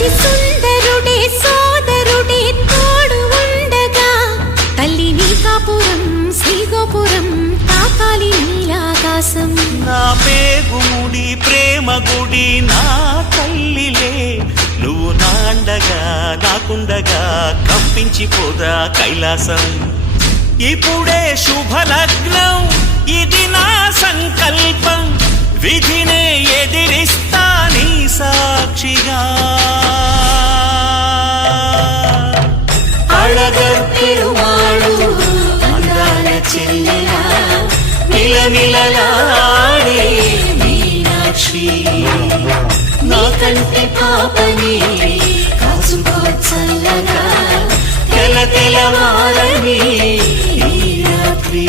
అతి సుందరుడే సోదరుడే తోడు ఉండగా తల్లి నీ కాపురం శ్రీగోపురం తాకాలి నీలాకాశం. నా పేగుముడి ప్రేమ గుడి నా తల్లిలే, నువ్వు నాండగా నాకుండగా కంపించిపోదా కైలాసం. ఇప్పుడే శుభలగ్నం ఇది నా సంకల్పం, విధినే ఎదిరిస్తా నీ సాక్షిగా. అళగర్ పెరుమాళు అందాల చెల్లెలా నిలనిలలాడే మీనాక్షి, నీ కంటి పాపని కాచుకో చల్లగా తెల తెలవారని ఈ రాత్రి.